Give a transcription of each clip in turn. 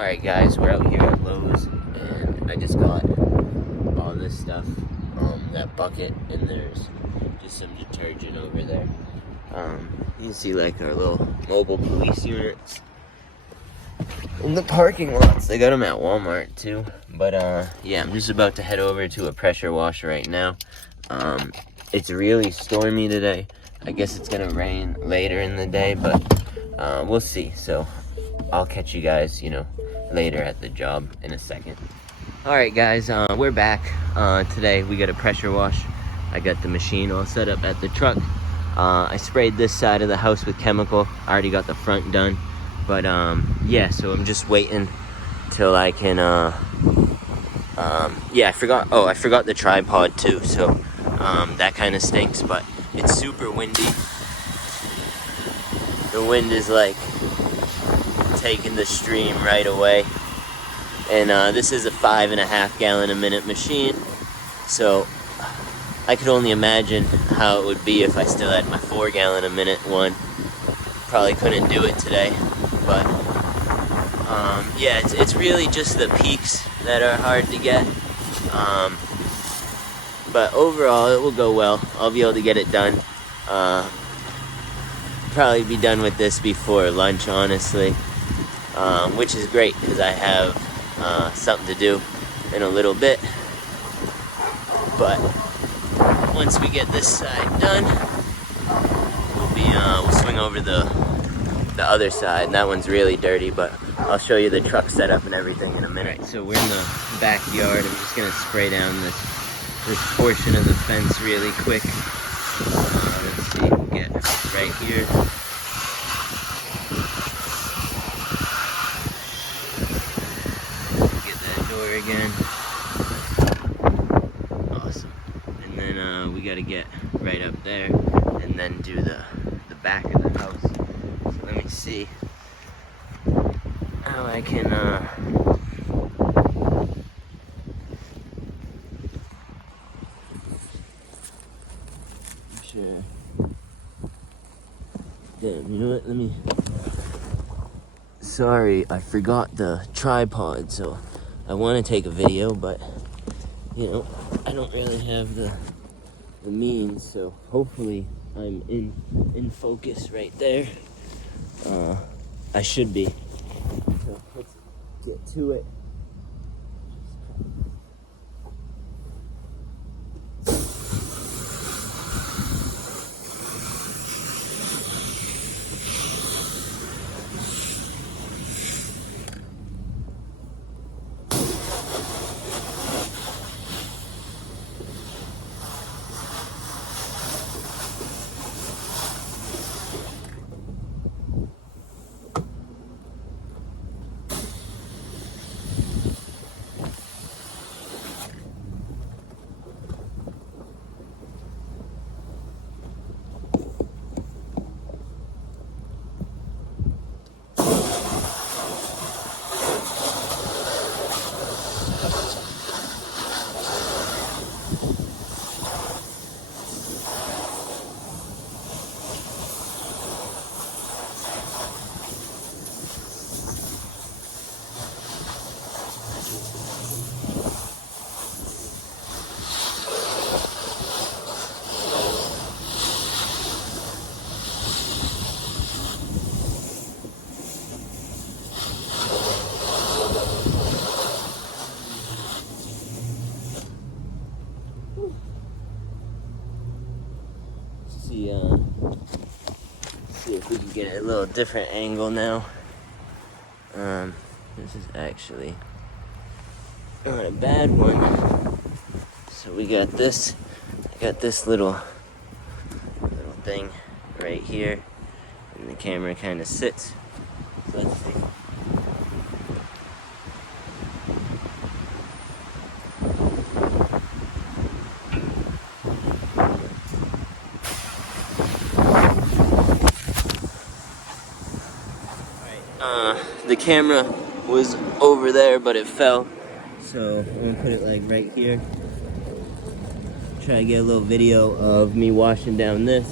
Alright guys, we're out here at Lowe's and I just got all this stuff, that bucket, and there's just some detergent over there. You can see like our little mobile police units in the parking lots. They got them at Walmart too. But yeah, I'm just about to head over to a pressure washer right now. It's really stormy today. I guess it's gonna rain later in the day, but we'll see. So I'll catch you guys, later at the job in a second. Alright guys, we're back. Today we got a pressure wash. I got the machine all set up at the truck. I sprayed this side of the house with chemical. I already got the front done. But yeah, so I'm just waiting till I can yeah, I forgot the tripod too, so that kind of stinks, but it's super windy. The wind is like taking the stream right away, and this is a 5.5 gallon a minute machine, so I could only imagine how it would be if I still had my 4 gallon a minute one. Probably couldn't do it today, but yeah, it's really just the peaks that are hard to get, but overall it will go well. I'll be able to get it done. Probably be done with this before lunch, honestly. Which is great because I have something to do in a little bit. But once we get this side done, we'll swing over the other side. And that one's really dirty, but I'll show you the truck setup and everything in a minute. Right, so we're in the backyard. I'm just gonna spray down this portion of the fence really quick. Let's see, we'll get right here. Again. Awesome. And then we got to get right up there and then do the back of the house. So let me see how I can sure. Damn, you know what? Sorry, I forgot the tripod, so I want to take a video, but I don't really have the means, so hopefully I'm in focus right there. I should be. So let's get to it. See if we can get a little different angle now. This is actually not a bad one. So we got this. I got this little thing right here, and the camera kind of sits. So let's see. The camera was over there, but it fell. So I'm gonna put it like right here. Try to get a little video of me washing down this.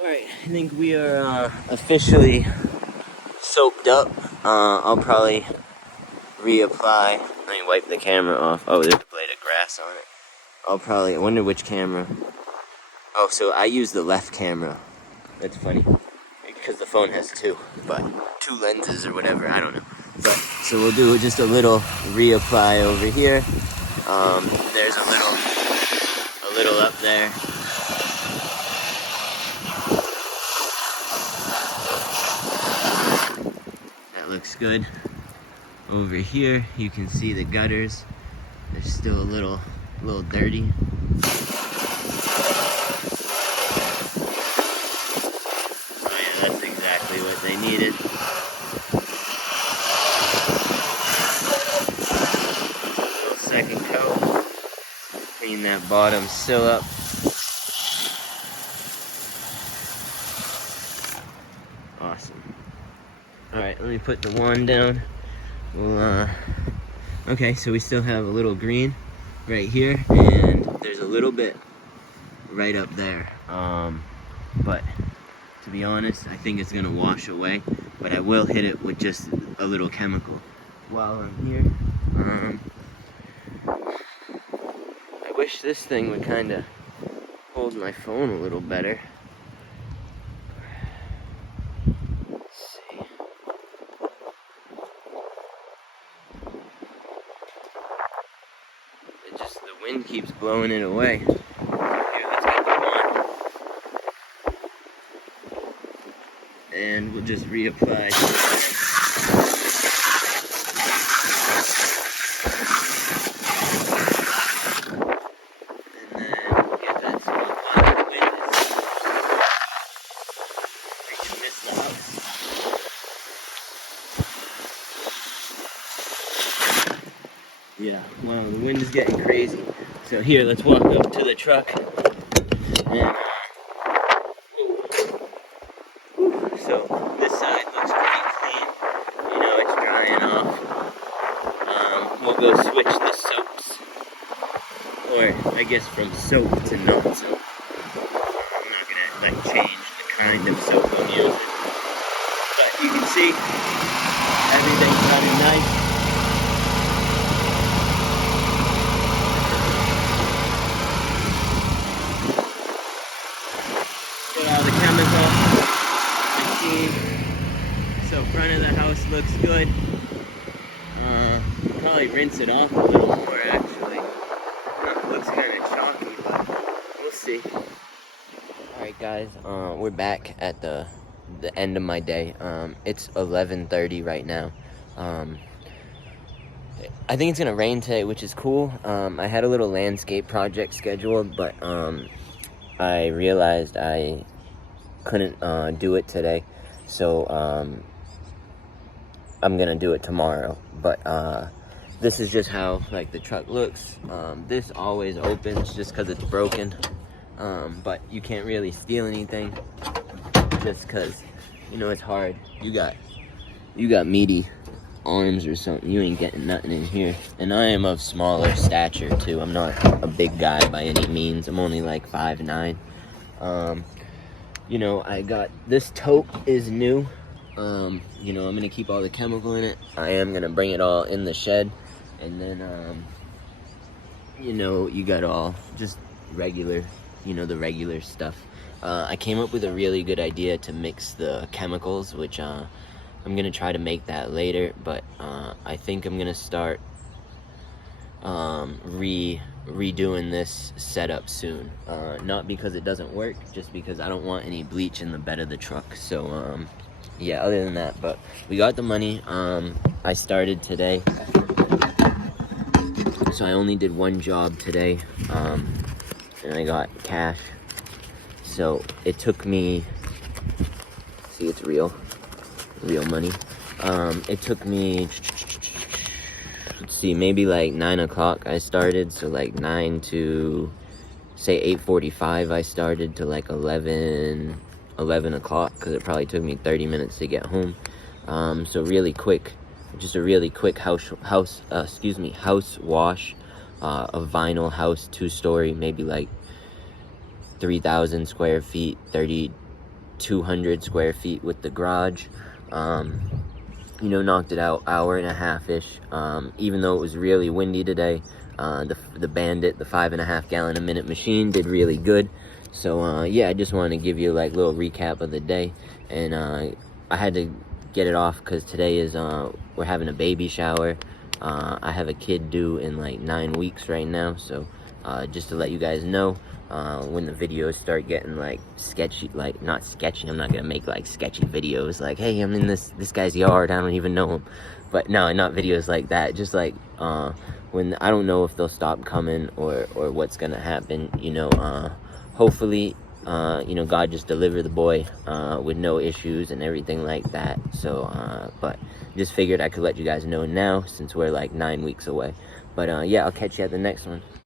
Alright, I think we are officially soaked up. I'll probably reapply. Let me wipe the camera off. Oh, there's a blade of grass on it. I wonder which camera. Oh, so I use the left camera. That's funny. Because the phone has two lenses or whatever, I don't know. But, so we'll do just a little reapply over here. There's a little up there. That looks good. Over here, you can see the gutters. They're still a little dirty. Oh yeah, that's exactly what they needed. Little second coat. Clean that bottom sill up. Awesome. Alright, let me put the wand down. Okay, so we still have a little green right here, and there's a little bit right up there. But to be honest, I think it's gonna wash away, but I will hit it with just a little chemical while I'm here. I wish this thing would kind of hold my phone a little better. The wind keeps blowing it away. Here, let's get the wand. And we'll just reapply. And then we'll get that spot while the wind is reaching this house. Yeah, wow, the wind is getting crazy. So here, let's walk up to the truck. And, so this side looks pretty clean. You know, it's drying off. We'll go switch the soaps. Or, I guess from soap to non-soap. I'm not gonna change the kind of soap I'm using. But you can see, everything's running nice. So front of the house looks good. Probably rinse it off a little more actually. Looks kind of chalky, but we'll see. Alright guys, we're back at the end of my day. It's 11:30 right now. I think it's gonna rain today, which is cool. I had a little landscape project scheduled, but I realized I couldn't do it today. So I'm gonna do it tomorrow. But this is just how like the truck looks. This always opens just because it's broken. But you can't really steal anything just because, you know, it's hard. You got meaty arms or something. You ain't getting nothing in here. And I am of smaller stature too. I'm not a big guy by any means. I'm only like 5'9". You know, I got this tote is new. You know, I'm gonna keep all the chemical in it. I am gonna bring it all in the shed, and then you know, you got all just regular, you know, the regular stuff. I came up with a really good idea to mix the chemicals, which I'm gonna try to make that later, but I think I'm gonna start redoing this setup soon. Not because it doesn't work, just because I don't want any bleach in the bed of the truck. So yeah, other than that, but we got the money. I started today, so I only did one job today, and I got cash. So it took me, see, it's real money. It took me, let's see, maybe like 9 o'clock I started, so like 9 to say 8:45 I started to like 11 o'clock, because it probably took me 30 minutes to get home. So really quick, just a really quick house wash, a vinyl house, 2-story, maybe like 3,000 square feet, 3,200 square feet with the garage. You know, knocked it out hour and a half-ish. Even though it was really windy today, the Bandit, the 5.5 gallon a minute machine, did really good. So yeah, I just wanted to give you like a little recap of the day. And I had to get it off because today is we're having a baby shower. I have a kid due in like 9 weeks right now, so just to let you guys know, when the videos start getting like sketchy, like not sketchy, I'm not gonna make like sketchy videos like, hey, I'm in this guy's yard, I don't even know him. But no, not videos like that, just like when I don't know if they'll stop coming or what's gonna happen, you know. Hopefully you know, God just deliver the boy with no issues and everything like that. So but just figured I could let you guys know now, since we're like 9 weeks away. But yeah, I'll catch you at the next one.